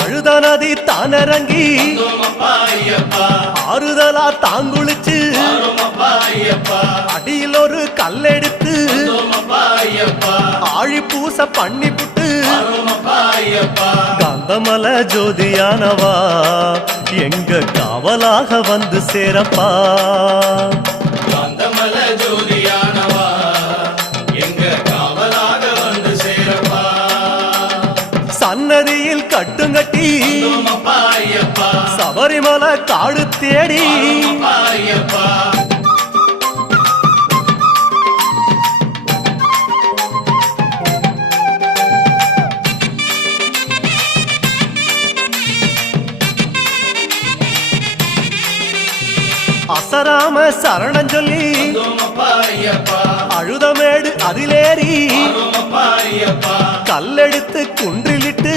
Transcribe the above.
அழுத நதி தானிறங்கி ஆறுதலா தாங்குளிச்சு அடியில் ஒரு கல்லெடுத்து ஆழி பூச பண்ணி புட்டு கந்தமல ஜோதியானவா எங்க காவலாக வந்து சேரப்பா. கந்தமல ஜோதியானவா எங்க காவலாக வந்து சேரப்பா. சன்னதியில் கட்டுங்கட்டி சபரிமலை காடு தேடி அசராம சரணம் சொல்லி அழுதமேடு அதிலேறி கல்லெடுத்து குன்றிலிட்டு